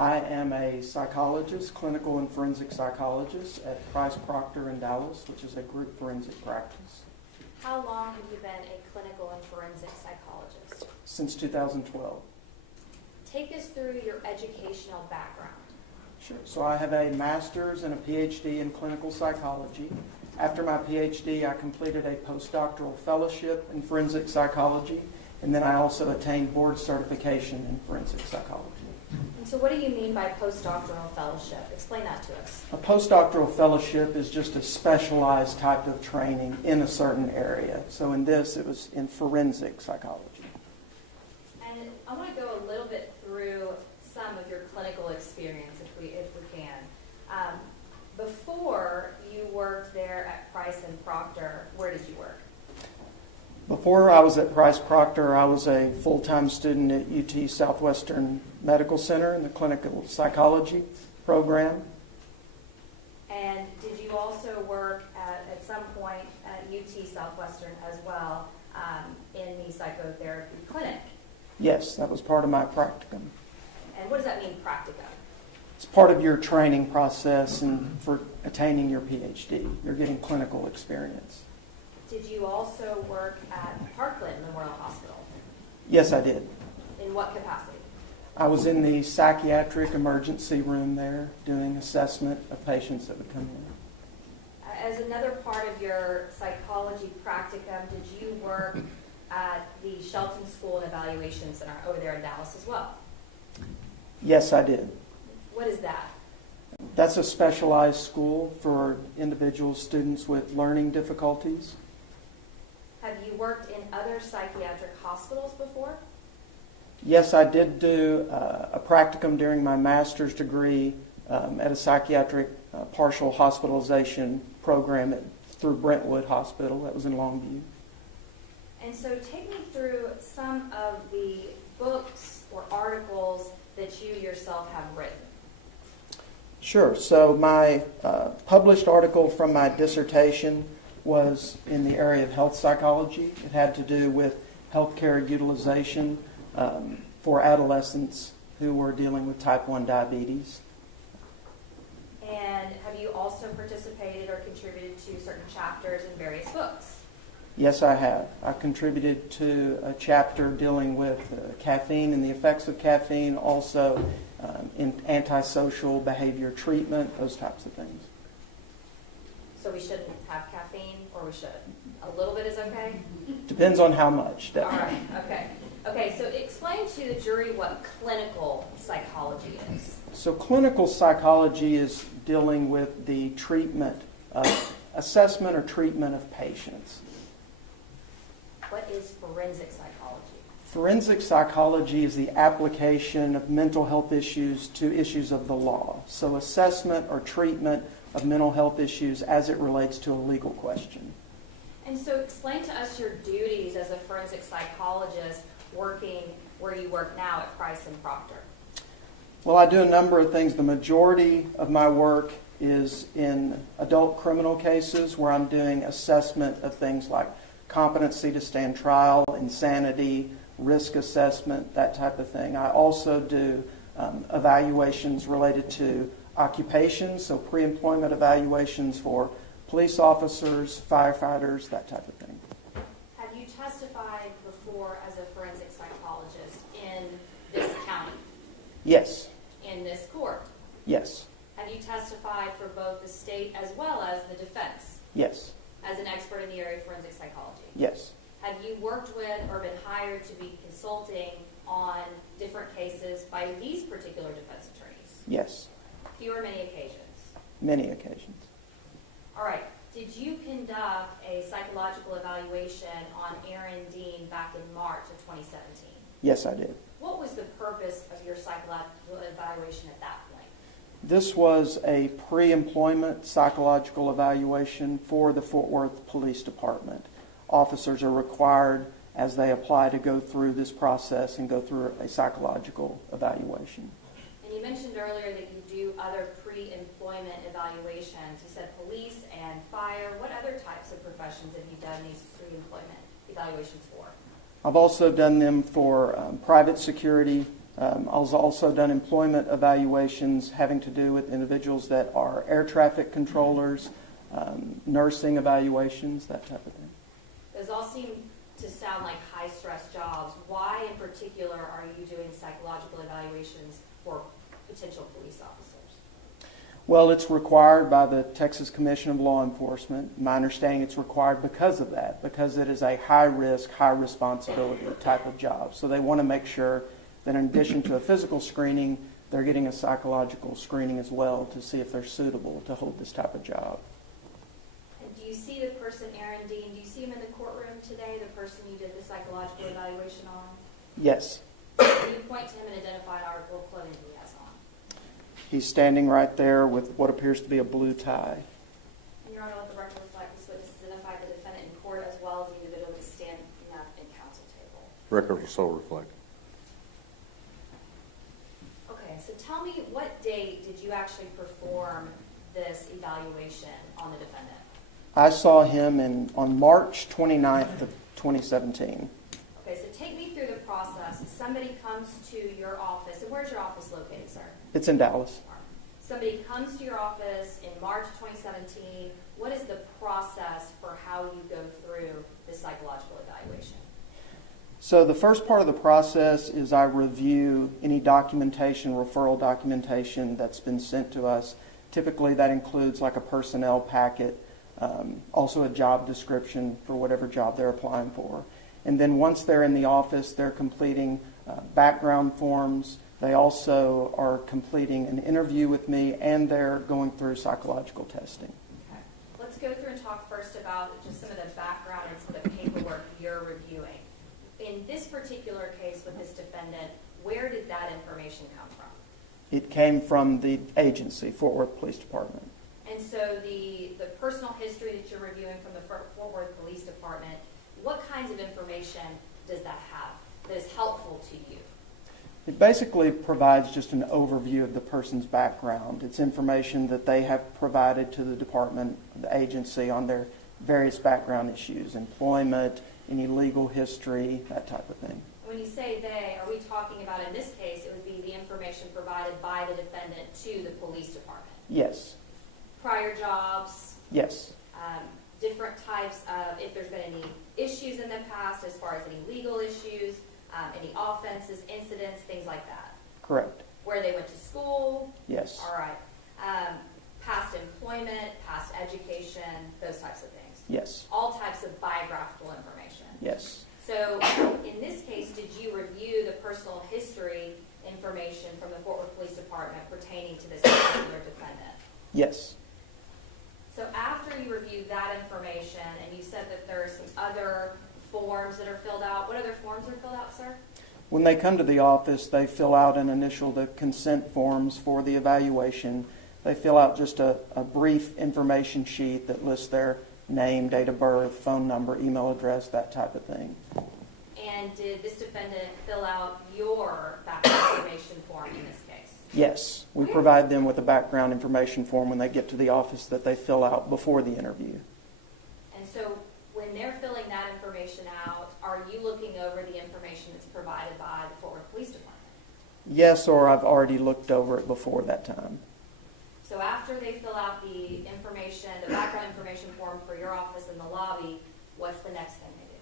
I am a psychologist, clinical and forensic psychologist at Price Proctor in Dallas, which is a group forensic practice. How long have you been a clinical and forensic psychologist? Since 2012. Take us through your educational background. Sure. So I have a master's and a PhD in clinical psychology. After my PhD, I completed a postdoctoral fellowship in forensic psychology, and then I also attained board certification in forensic psychology. And so what do you mean by postdoctoral fellowship? Explain that to us. A postdoctoral fellowship is just a specialized type of training in a certain area. So in this, it was in forensic psychology. And I want to go a little bit through some of your clinical experience, if we can. Before you worked there at Price and Proctor, where did you work? Before I was at Price Proctor, I was a full-time student at UT Southwestern Medical Center in the clinical psychology program. And did you also work at some point at UT Southwestern as well in the psychotherapy clinic? Yes, that was part of my practicum. And what does that mean, practicum? It's part of your training process and for attaining your PhD. You're getting clinical experience. Did you also work at Parkland Memorial Hospital? Yes, I did. In what capacity? I was in the psychiatric emergency room there doing assessment of patients that would come in. As another part of your psychology practicum, did you work at the Shelton School and Evaluation Center over there in Dallas as well? Yes, I did. What is that? That's a specialized school for individuals, students with learning difficulties. Have you worked in other psychiatric hospitals before? Yes, I did do a practicum during my master's degree at a psychiatric partial hospitalization program through Brentwood Hospital. That was in Longview. And so take me through some of the books or articles that you yourself have written. Sure. So my published article from my dissertation was in the area of health psychology. It had to do with healthcare utilization for adolescents who were dealing with type 1 diabetes. And have you also participated or contributed to certain chapters in various books? Yes, I have. I contributed to a chapter dealing with caffeine and the effects of caffeine, also in antisocial behavior treatment, those types of things. So we shouldn't have caffeine, or we should? A little bit is okay? Depends on how much, definitely. All right, okay. Okay, so explain to the jury what clinical psychology is. So clinical psychology is dealing with the treatment, assessment or treatment of patients. What is forensic psychology? Forensic psychology is the application of mental health issues to issues of the law. So assessment or treatment of mental health issues as it relates to a legal question. And so explain to us your duties as a forensic psychologist working where you work now at Price and Proctor. Well, I do a number of things. The majority of my work is in adult criminal cases where I'm doing assessment of things like competency to stand trial, insanity, risk assessment, that type of thing. I also do evaluations related to occupations, so pre-employment evaluations for police officers, firefighters, that type of thing. Have you testified before as a forensic psychologist in this county? Yes. In this court? Yes. Have you testified for both the state as well as the defense? Yes. As an expert in the area of forensic psychology? Yes. Have you worked with or been hired to be consulting on different cases by these particular defense attorneys? Yes. Few or many occasions? Many occasions. All right. Did you conduct a psychological evaluation on Aaron Dean back in March of 2017? Yes, I did. What was the purpose of your psychological evaluation at that point? This was a pre-employment psychological evaluation for the Fort Worth Police Department. Officers are required, as they apply, to go through this process and go through a psychological evaluation. And you mentioned earlier that you do other pre-employment evaluations. You said police and fire. What other types of professions have you done these pre-employment evaluations for? I've also done them for private security I've also done employment evaluations having to do with individuals that are air traffic controllers, nursing evaluations, that type of thing. Those all seem to sound like high-stress jobs. Why, in particular, are you doing psychological evaluations for potential police officers? Well, it's required by the Texas Commission of Law Enforcement. My understanding it's required because of that, because it is a high-risk, high-responsibility type of job. So they want to make sure that in addition to a physical screening, they're getting a psychological screening as well to see if they're suitable to hold this type of job. And do you see the person, Aaron Dean, do you see him in the courtroom today, the person you did the psychological evaluation on? Yes. Can you point to him and identify an article of clothing he has on? He's standing right there with what appears to be a blue tie. And Your Honor, let the record reflect this witness identify the defendant in court as well as the individual to stand in counsel table. Record will so reflect. Okay, so tell me, what date did you actually perform this evaluation on the defendant? I saw him on March 29th of 2017. Okay, so take me through the process. Somebody comes to your office, and where's your office located, sir? It's in Dallas. Somebody comes to your office in March 2017. What is the process for how you go through the psychological evaluation? So the first part of the process is I review any documentation, referral documentation that's been sent to us. Typically that includes like a personnel packet, also a job description for whatever job they're applying for. And then once they're in the office, they're completing background forms. They also are completing an interview with me, and they're going through psychological testing. Okay. Let's go through and talk first about just some of the background and some of the paperwork you're reviewing. In this particular case with this defendant, where did that information come from? It came from the agency, Fort Worth Police Department. And so the personal history that you're reviewing from the Fort Worth Police Department, what kinds of information does that have that is helpful to you? It basically provides just an overview of the person's background. It's information that they have provided to the department, the agency, on their various background issues, employment, any legal history, that type of thing. When you say they, are we talking about, in this case, it would be the information provided by the defendant to the police department? Yes. Prior jobs? Yes. Different types of, if there's been any issues in the past as far as any legal issues, any offenses, incidents, things like that? Correct. Where they went to school? Yes. All right. Past employment, past education, those types of things? Yes. All types of biographical information? Yes. So in this case, did you review the personal history information from the Fort Worth Police Department pertaining to this particular defendant? Yes. So after you reviewed that information, and you said that there are some other forms that are filled out, what other forms are filled out, sir? When they come to the office, they fill out the consent forms for the evaluation. They fill out just a brief information sheet that lists their name, date of birth, phone number, email address, that type of thing. And did this defendant fill out your background information form in this case? Yes. We provide them with a background information form when they get to the office that they fill out before the interview. And so when they're filling that information out, are you looking over the information that's provided by the Fort Worth Police Department? Yes, or I've already looked over it before that time. So after they fill out the information, the background information form for your office in the lobby, what's the next thing they do?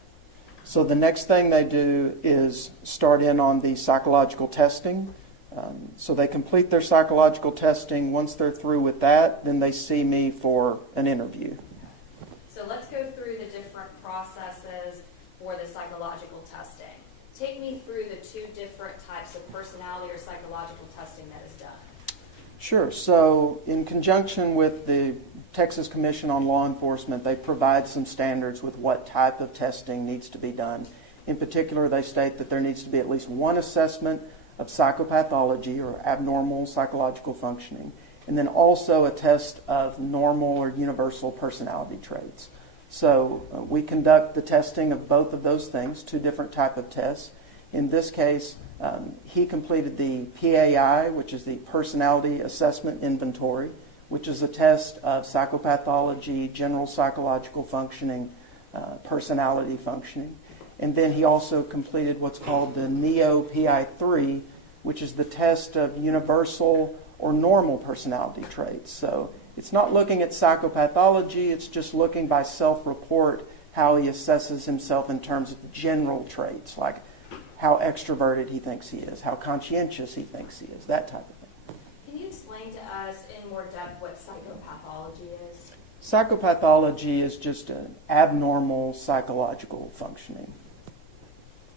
So the next thing they do is start in on the psychological testing. So they complete their psychological testing. Once they're through with that, then they see me for an interview. So let's go through the different processes for the psychological testing. Take me through the two different types of personality or psychological testing that is done. Sure. So in conjunction with the Texas Commission on Law Enforcement, they provide some standards with what type of testing needs to be done. In particular, they state that there needs to be at least one assessment of psychopathology or abnormal psychological functioning, and then also a test of normal or universal personality traits. So we conduct the testing of both of those things, two different type of tests. In this case, he completed the PAI, which is the Personality Assessment Inventory, which is a test of psychopathology, general psychological functioning, personality functioning. And then he also completed what's called the NEO-PI3, which is the test of universal or normal personality traits. So it's not looking at psychopathology, it's just looking by self-report how he assesses himself in terms of general traits, like how extroverted he thinks he is, how conscientious he thinks he is, that type of thing. Can you explain to us in more depth what psychopathology is? Psychopathology is just an abnormal psychological functioning.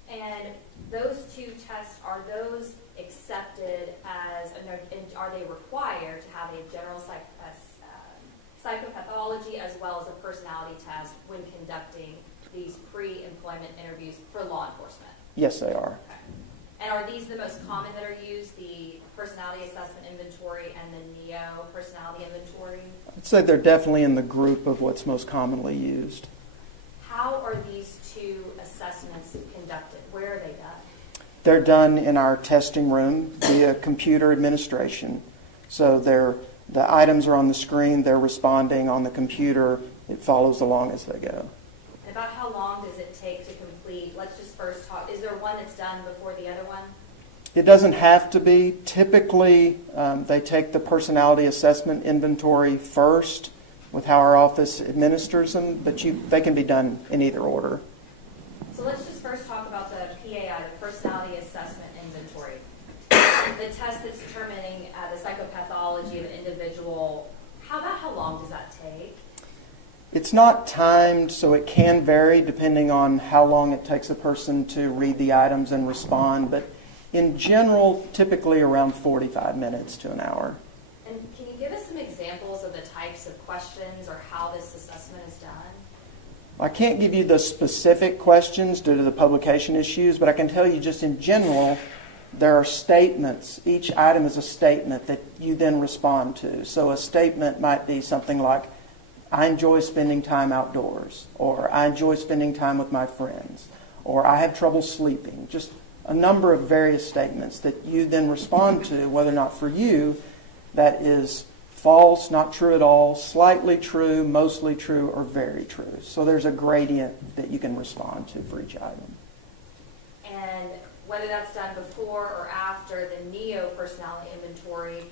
And those two tests, are those accepted as, and are they required to have a general psychopathology as well as a personality test when conducting these pre-employment interviews for law enforcement? Yes, they are. Okay. And are these the most common that are used, the personality assessment inventory and the NEO personality inventory? I'd say they're definitely in the group of what's most commonly used. How are these two assessments conducted? Where are they done? They're done in our testing room via computer administration. So the items are on the screen, they're responding on the computer, it follows along as they go. And about how long does it take to complete? Let's just first talk, is there one that's done before the other one? It doesn't have to be. Typically, they take the personality assessment inventory first with how our office administers them, but they can be done in either order. So let's just first talk about the PAI, the personality assessment inventory. The test that's determining the psychopathology of an individual, about how long does that take? It's not timed, so it can vary depending on how long it takes a person to read the items and respond, but in general, typically around 45 minutes to an hour. And can you give us some examples of the types of questions or how this assessment is done? I can't give you the specific questions due to the publication issues, but I can tell you just in general, there are statements. Each item is a statement that you then respond to. So a statement might be something like, I enjoy spending time outdoors, or I enjoy spending time with my friends, or I have trouble sleeping. Just a number of various statements that you then respond to, whether or not for you that is false, not true at all, slightly true, mostly true, or very true. So there's a gradient that you can respond to for each item. And whether that's done before or after the NEO personality inventory,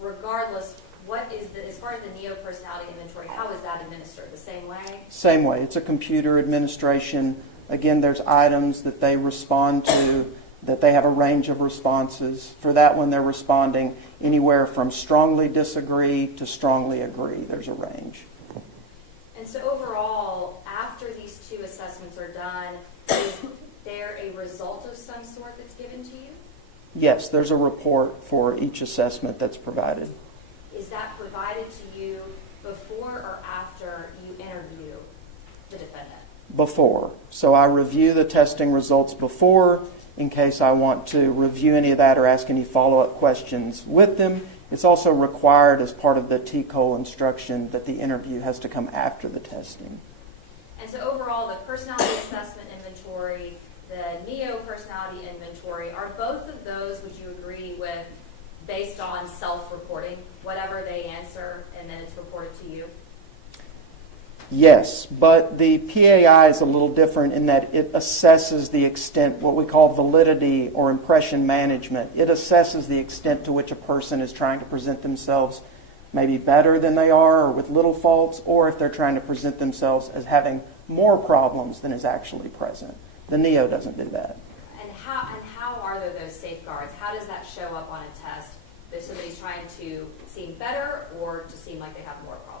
regardless, as far as the NEO personality inventory, how is that administered? The same way? Same way. It's a computer administration. Again, there's items that they respond to, that they have a range of responses. For that one, they're responding anywhere from strongly disagree to strongly agree. There's a range. And so overall, after these two assessments are done, is there a result of some sort that's given to you? Yes, there's a report for each assessment that's provided. Is that provided to you before or after you interview the defendant? Before. So I review the testing results before in case I want to review any of that or ask any follow-up questions with them. It's also required as part of the TCOL instruction that the interview has to come after the testing. And so overall, the personality assessment inventory, the NEO personality inventory, are both of those, would you agree with, based on self-reporting, whatever they answer, and then it's reported to you? Yes, but the PAI is a little different in that it assesses the extent, what we call validity or impression management. It assesses the extent to which a person is trying to present themselves maybe better than they are or with little faults, or if they're trying to present themselves as having more problems than is actually present. The NEO doesn't do that. And how are there those safeguards? How does that show up on a test? If somebody's trying to seem better or to seem like they have more problems?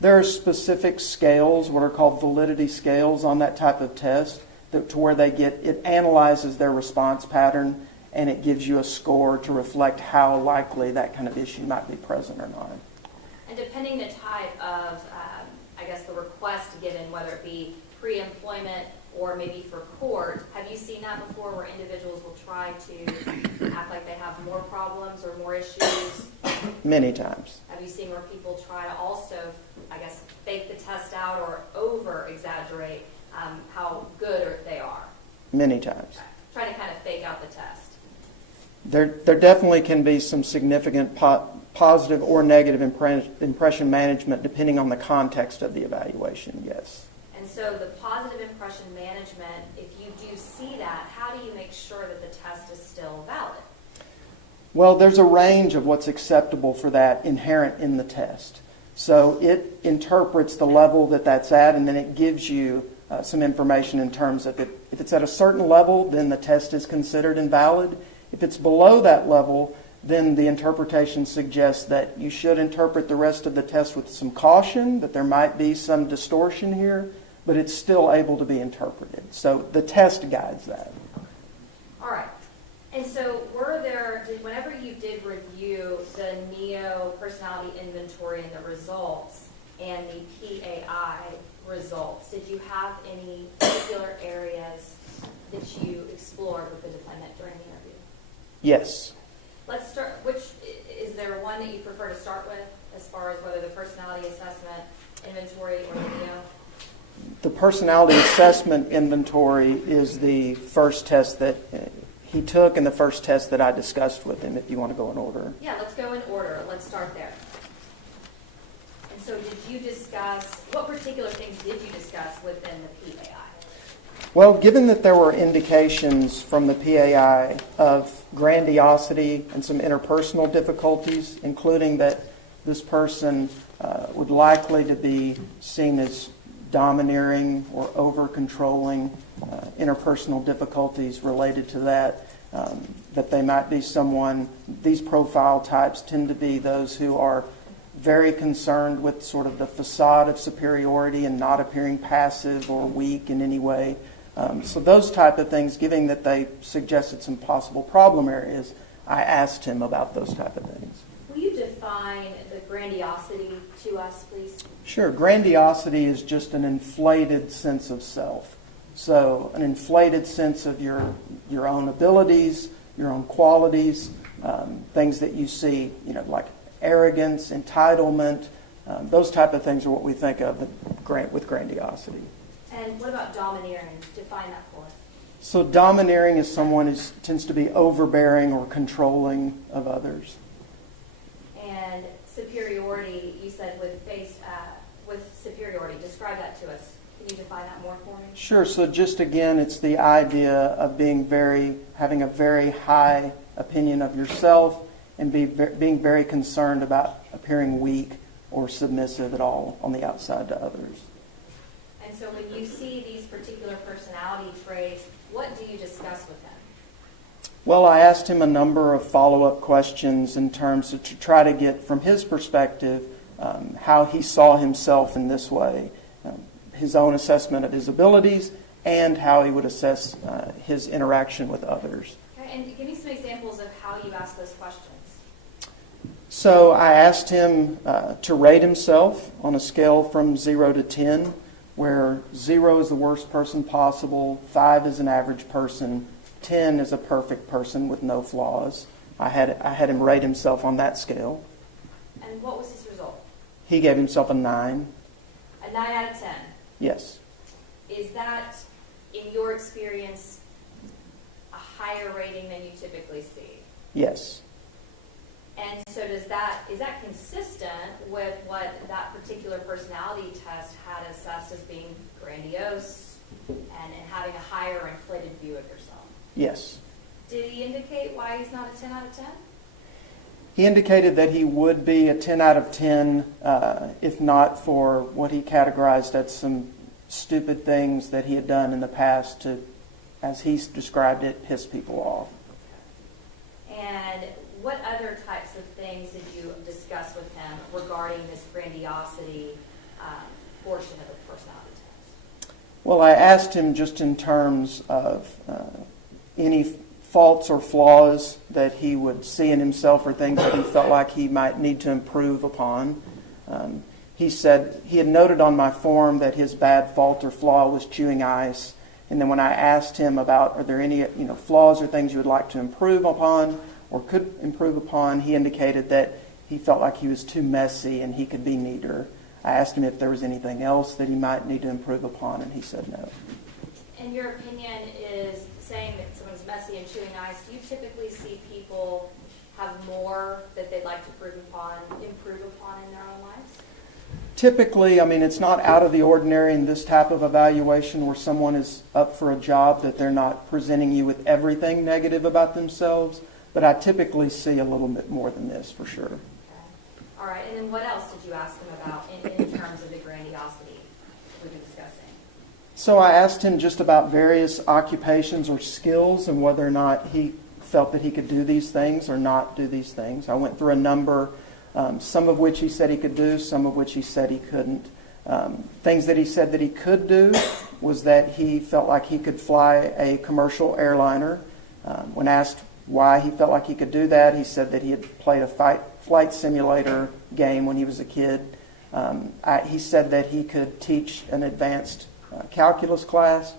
There are specific scales, what are called validity scales on that type of test, to where it analyzes their response pattern and it gives you a score to reflect how likely that kind of issue might be present or not. And depending the type of, the request given, whether it be pre-employment or maybe for court, have you seen that before where individuals will try to act like they have more problems or more issues? Many times. Have you seen where people try to also, fake the test out or over-exaggerate how good they are? Many times. Try to kind of fake out the test. There definitely can be some significant positive or negative impression management depending on the context of the evaluation, yes. And so the positive impression management, if you do see that, how do you make sure that the test is still valid? Well, there's a range of what's acceptable for that inherent in the test. So it interprets the level that that's at, and then it gives you some information in terms of if it's at a certain level, then the test is considered invalid. If it's below that level, then the interpretation suggests that you should interpret the rest of the test with some caution, that there might be some distortion here, but it's still able to be interpreted. So the test guides that. All right. And so whenever you did review the NEO personality inventory and the results and the PAI results, did you have any particular areas that you explored with the defendant during the interview? Yes. Let's start, is there one that you prefer to start with as far as whether the personality assessment inventory or the NEO? The personality assessment inventory is the first test that he took and the first test that I discussed with him, if you want to go in order. Yeah, let's go in order. Let's start there. And so did you discuss, what particular things did you discuss within the PAI? Well, given that there were indications from the PAI of grandiosity and some interpersonal difficulties, including that this person would likely to be seen as domineering or over-controlling, interpersonal difficulties related to that, that they might be someone, these profile types tend to be those who are very concerned with sort of the facade of superiority and not appearing passive or weak in any way. So those type of things, given that they suggested some possible problem areas, I asked him about those type of things. Will you define the grandiosity to us, please? Sure. Grandiosity is just an inflated sense of self. So an inflated sense of your own abilities, your own qualities, things that you see, like arrogance, entitlement, those type of things are what we think of with grandiosity. And what about domineering? Define that for us. So domineering is someone who tends to be overbearing or controlling of others. And superiority, you said with superiority. Describe that to us. Can you define that more for me? Sure. So just again, it's the idea of having a very high opinion of yourself and being very concerned about appearing weak or submissive at all on the outside to others. And so when you see these particular personality traits, what do you discuss with him? Well, I asked him a number of follow-up questions in terms of to try to get from his perspective how he saw himself in this way, his own assessment of his abilities, and how he would assess his interaction with others. Okay, and give me some examples of how you asked those questions. So I asked him to rate himself on a scale from 0 to 10, where 0 is the worst person possible, 5 is an average person, 10 is a perfect person with no flaws. I had him rate himself on that scale. And what was his result? He gave himself a 9. A 9 out of 10? Yes. Is that, in your experience, a higher rating than you typically see? Yes. And so is that consistent with what that particular personality test had assessed as being grandiose and having a higher inflated view of yourself? Yes. Did he indicate why he's not a 10 out of 10? He indicated that he would be a 10 out of 10 if not for what he categorized as some stupid things that he had done in the past to, as he described it, piss people off. And what other types of things did you discuss with him regarding this grandiosity portion of the personality test? Well, I asked him just in terms of any faults or flaws that he would see in himself or things that he felt like he might need to improve upon. He said he had noted on my form that his bad fault or flaw was chewing ice. And then when I asked him about are there any flaws or things you would like to improve upon or could improve upon, he indicated that he felt like he was too messy and he could be neater. I asked him if there was anything else that he might need to improve upon, and he said no. And your opinion is saying that someone's messy and chewing ice. Do you typically see people have more that they'd like to improve upon in their own lives? Typically, it's not out of the ordinary in this type of evaluation where someone is up for a job that they're not presenting you with everything negative about themselves. but I typically see a little bit more than this for sure. Okay. All right, and then what else did you ask him about in terms of the grandiosity we've been discussing? So I asked him just about various occupations or skills and whether or not he felt that he could do these things or not do these things. I went through a number, some of which he said he could do, some of which he said he couldn't. Things that he said that he could do was that he felt like he could fly a commercial airliner. When asked why he felt like he could do that, he said that he had played a flight simulator game when he was a kid. He said that he could teach an advanced calculus class.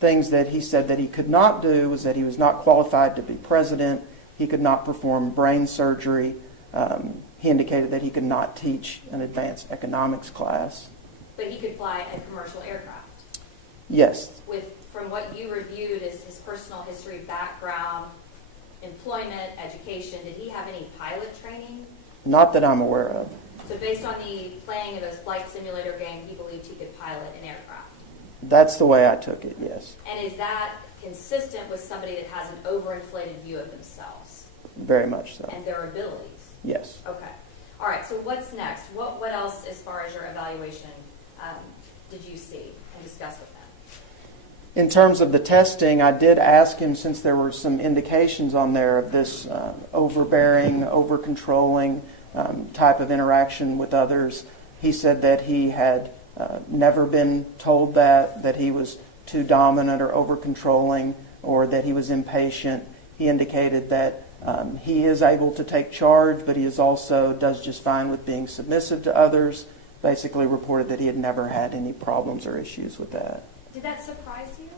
Things that he said that he could not do was that he was not qualified to be president. He could not perform brain surgery. He indicated that he could not teach an advanced economics class. But he could fly a commercial aircraft? Yes. From what you reviewed as his personal history, background, employment, education, did he have any pilot training? Not that I'm aware of. So based on the playing of his flight simulator game, he believed he could pilot an aircraft? That's the way I took it, yes. And is that consistent with somebody that has an overinflated view of themselves? Very much so. And their abilities? Yes. Okay. All right, so what's next? What else, as far as your evaluation, did you see and discuss with him? In terms of the testing, I did ask him, since there were some indications on there of this overbearing, over-controlling type of interaction with others, he said that he had never been told that he was too dominant or over-controlling, or that he was impatient. He indicated that he is able to take charge, but he is also does just fine with being submissive to others. Basically reported that he had never had any problems or issues with that. Did that surprise you?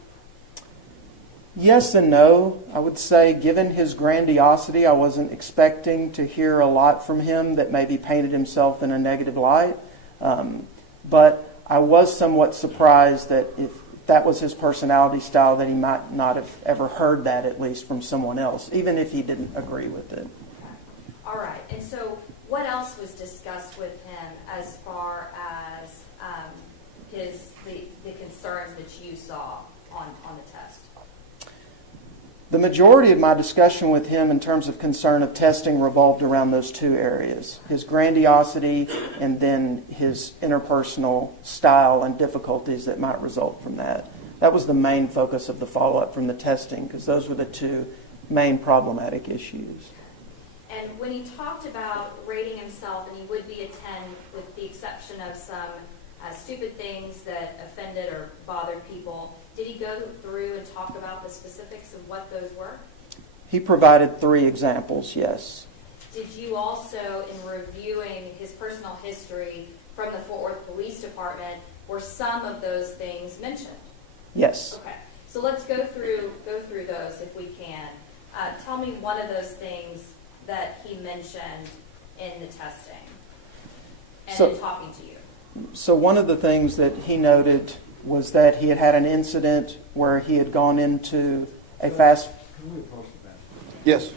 Yes and no. I would say, given his grandiosity, I wasn't expecting to hear a lot from him that maybe painted himself in a negative light. But I was somewhat surprised that if that was his personality style, that he might not have ever heard that, at least from someone else, even if he didn't agree with it. Okay. All right. And so what else was discussed with him as far as the concerns that you saw on the test? The majority of my discussion with him in terms of concern of testing revolved around those two areas: his grandiosity and then his interpersonal style and difficulties that might result from that. That was the main focus of the follow-up from the testing, because those were the two main problematic issues. And when he talked about rating himself, and he would be a 10 with the exception of some stupid things that offended or bothered people, did he go through and talk about the specifics of what those were? He provided 3 examples, yes. Did you also, in reviewing his personal history from the Fort Worth Police Department, were some of those things mentioned? Yes. Okay. So let's go through those if we can. Tell me one of those things that he mentioned in the testing and in talking to you. So one of the things that he noted was that he had had an incident where he had gone into a fast... Can we post that? Yes.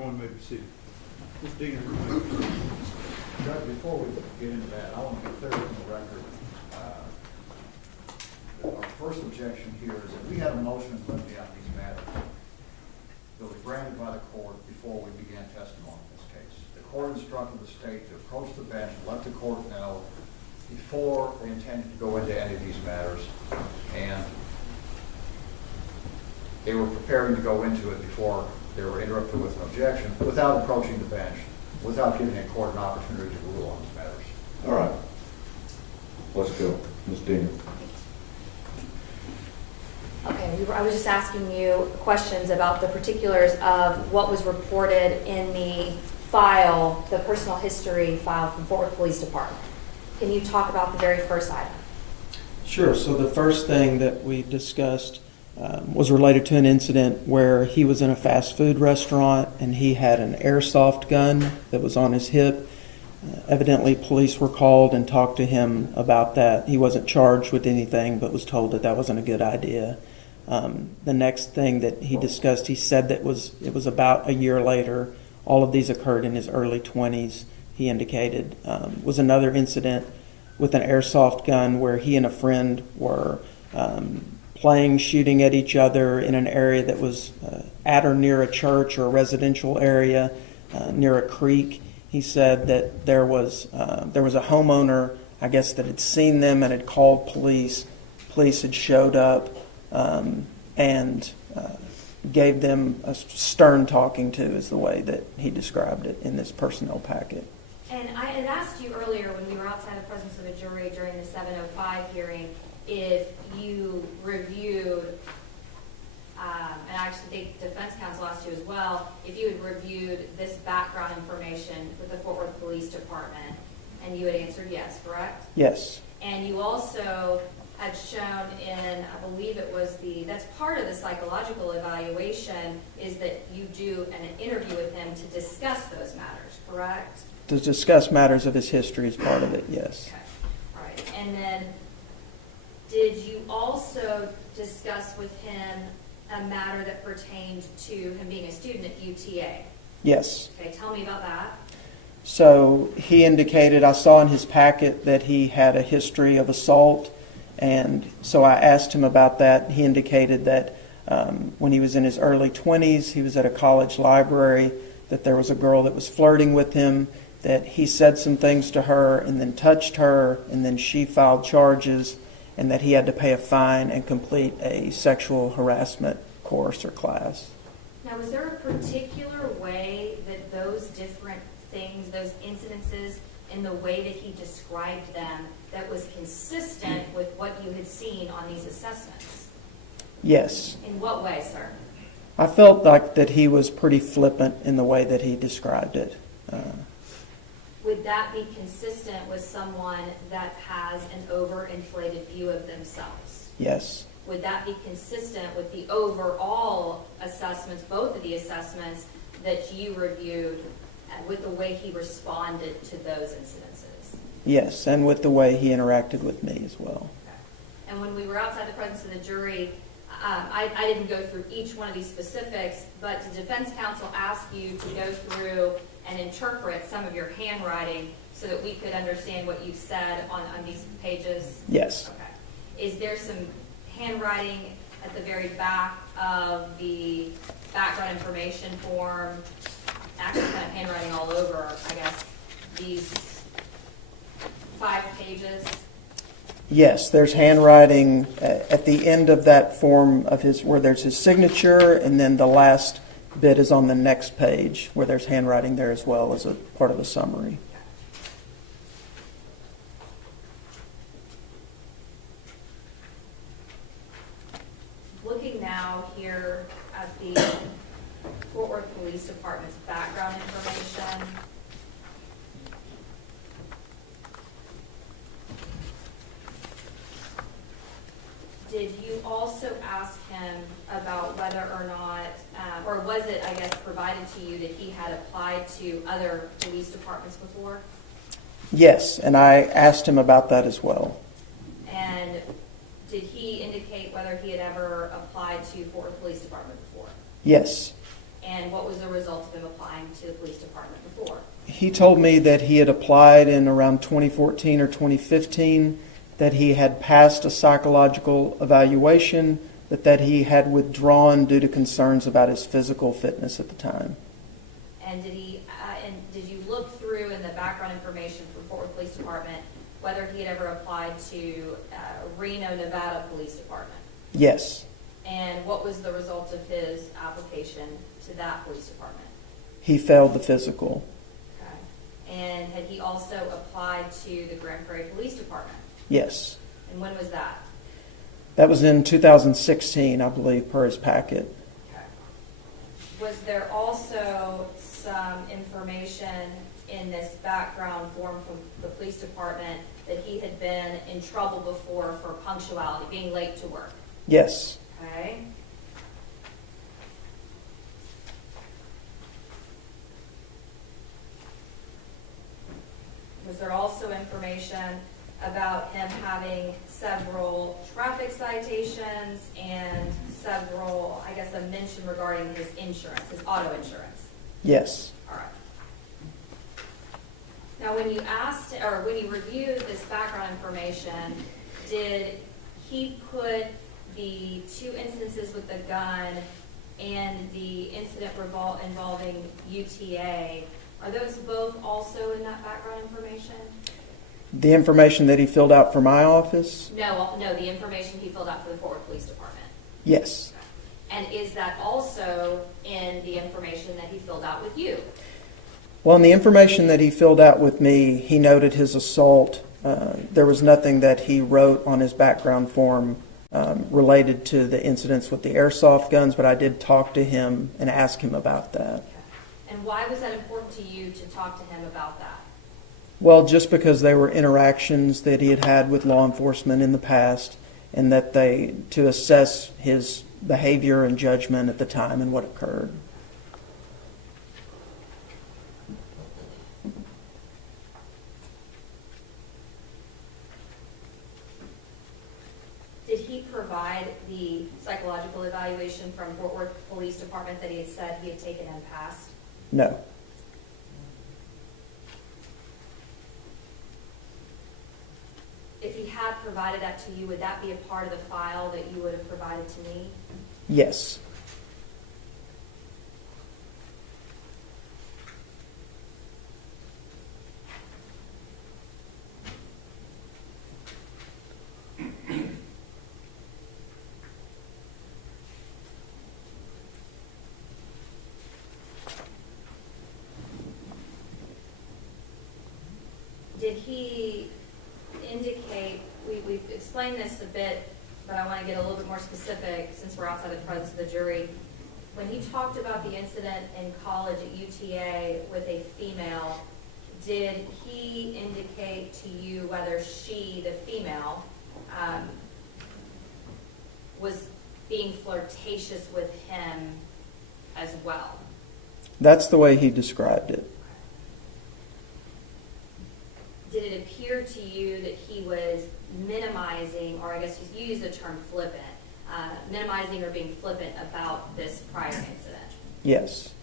everyone may be seated. Ms. Diener, you may proceed. Judge, before we get into that, I want to be clear on the record. That our first objection here is that we had a motion to let me out these matters that was granted by the court before we began testimony in this case. The court instructed the state to approach the bench and let the court know before they intended to go into any of these matters, and they were preparing to go into it before they were interrupted with an objection without approaching the bench, without giving the court an opportunity to rule on these matters. All right. Let's go. Ms. Diener. Okay, I was just asking you questions about the particulars of what was reported in the file, the personal history file from Fort Worth Police Department. Can you talk about the very first item? Sure. So the first thing that we discussed was related to an incident where he was in a fast food restaurant and he had an airsoft gun that was on his hip. Evidently, police were called and talked to him about that. He wasn't charged with anything, but was told that that wasn't a good idea. The next thing that he discussed, he said that it was about a year later. All of these occurred in his early 20s, he indicated. Was another incident with an airsoft gun where he and a friend were playing, shooting at each other in an area that was at or near a church or a residential area, near a creek. He said that there was a homeowner, I guess, that had seen them and had called police. Police had showed up and gave them a stern talking to, is the way that he described it in this personnel packet. And I had asked you earlier when we were outside the presence of a jury during the 705 hearing if you reviewed, and actually the defense counsel asked you as well, if you had reviewed this background information with the Fort Worth Police Department, and you had answered yes, correct? Yes. And you also had shown in, I believe it was that's part of the psychological evaluation, is that you do an interview with him to discuss those matters, correct? To discuss matters of his history is part of it, yes. Okay, all right. And then did you also discuss with him a matter that pertained to him being a student at UTA? Yes. Okay, tell me about that. So he indicated, I saw in his packet that he had a history of assault, and so I asked him about that. He indicated that when he was in his early 20s, he was at a college library, that there was a girl that was flirting with him, that he said some things to her and then touched her, and then she filed charges, and that he had to pay a fine and complete a sexual harassment course or class. Now, was there a particular way that those different things, those incidences, in the way that he described them, that was consistent with what you had seen on these assessments? Yes. In what way, sir? I felt like that he was pretty flippant in the way that he described it. Would that be consistent with someone that has an overinflated view of themselves? Yes. Would that be consistent with the overall assessments, both of the assessments that you reviewed, with the way he responded to those incidences? Yes, and with the way he interacted with me as well. Okay. And when we were outside the presence of the jury, I didn't go through each one of these specifics, but the defense counsel asked you to go through and interpret some of your handwriting so that we could understand what you said on these pages? Yes. Okay. Is there some handwriting at the very back of the background information form? Actually, kind of handwriting all over, I guess, these 5 pages? Yes, there's handwriting at the end of that form of his, where there's his signature, and then the last bit is on the next page where there's handwriting there as well as a part of the summary. Looking now here at the Fort Worth Police Department's background information, did you also ask him about whether or not, or was it, I guess, provided to you that he had applied to other police departments before? Yes, and I asked him about that as well. And did he indicate whether he had ever applied to Fort Worth Police Department before? Yes. And what was the result of him applying to the police department before? He told me that he had applied in around 2014 or 2015, that he had passed a psychological evaluation, that he had withdrawn due to concerns about his physical fitness at the time. And did you look through in the background information for Fort Worth Police Department whether he had ever applied to Reno, Nevada Police Department? Yes. And what was the result of his application to that police department? He failed the physical. Okay. And had he also applied to the Grand Prairie Police Department? Yes. And when was that? That was in 2016, I believe, per his packet. Okay. Was there also some information in this background form from the police department that he had been in trouble before for punctuality, being late to work? Yes. Okay. Was there also information about him having several traffic citations and several, I guess, a mention regarding his insurance, his auto insurance? Yes. All right. Now, when you asked, or when you reviewed this background information, did he put the 2 instances with the gun and the incident involving UTA, are those both also in that background information? The information that he filled out for my office? No, the information he filled out for the Fort Worth Police Department. Yes. And is that also in the information that he filled out with you? Well, in the information that he filled out with me, he noted his assault. There was nothing that he wrote on his background form related to the incidents with the airsoft guns, but I did talk to him and ask him about that. Okay. And why was that important to you to talk to him about that? Well, just because they were interactions that he had had with law enforcement in the past, and that to assess his behavior and judgment at the time and what occurred. Did he provide the psychological evaluation from Fort Worth Police Department that he had said he had taken and passed? No. If he had provided that to you, would that be a part of the file that you would have provided to me? Yes. Did he indicate, we've explained this a bit, but I want to get a little bit more specific since we're outside the presence of the jury. When he talked about the incident in college at UTA with a female, did he indicate to you whether she, the female, was being flirtatious with him as well? That's the way he described it. Did it appear to you that he was minimizing, or I guess you used the term flippant, minimizing or being flippant about this prior incident? Yes.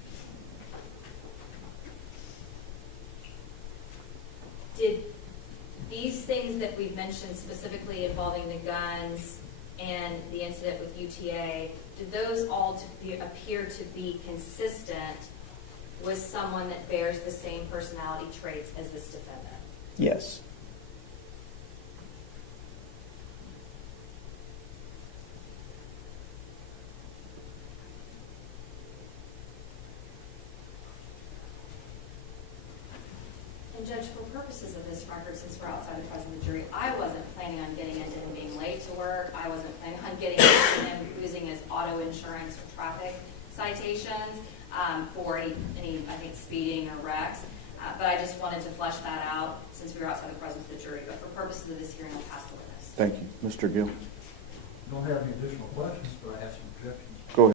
Did these things that we've mentioned, specifically involving the guns and the incident with UTA, did those all appear to be consistent with someone that bears the same personality traits as this defendant? Yes. And Judge, for purposes of this record, since we're outside the presence of the jury, I wasn't planning on getting into him being late to work. I wasn't planning on getting into him using his auto insurance or traffic citations for any, I think, speeding or wrecks. But I just wanted to flesh that out since we were outside the presence of the jury. But for purposes of this hearing, I'll pass the witness. Thank you. Mr. Gill? I don't have any additional questions, but I have some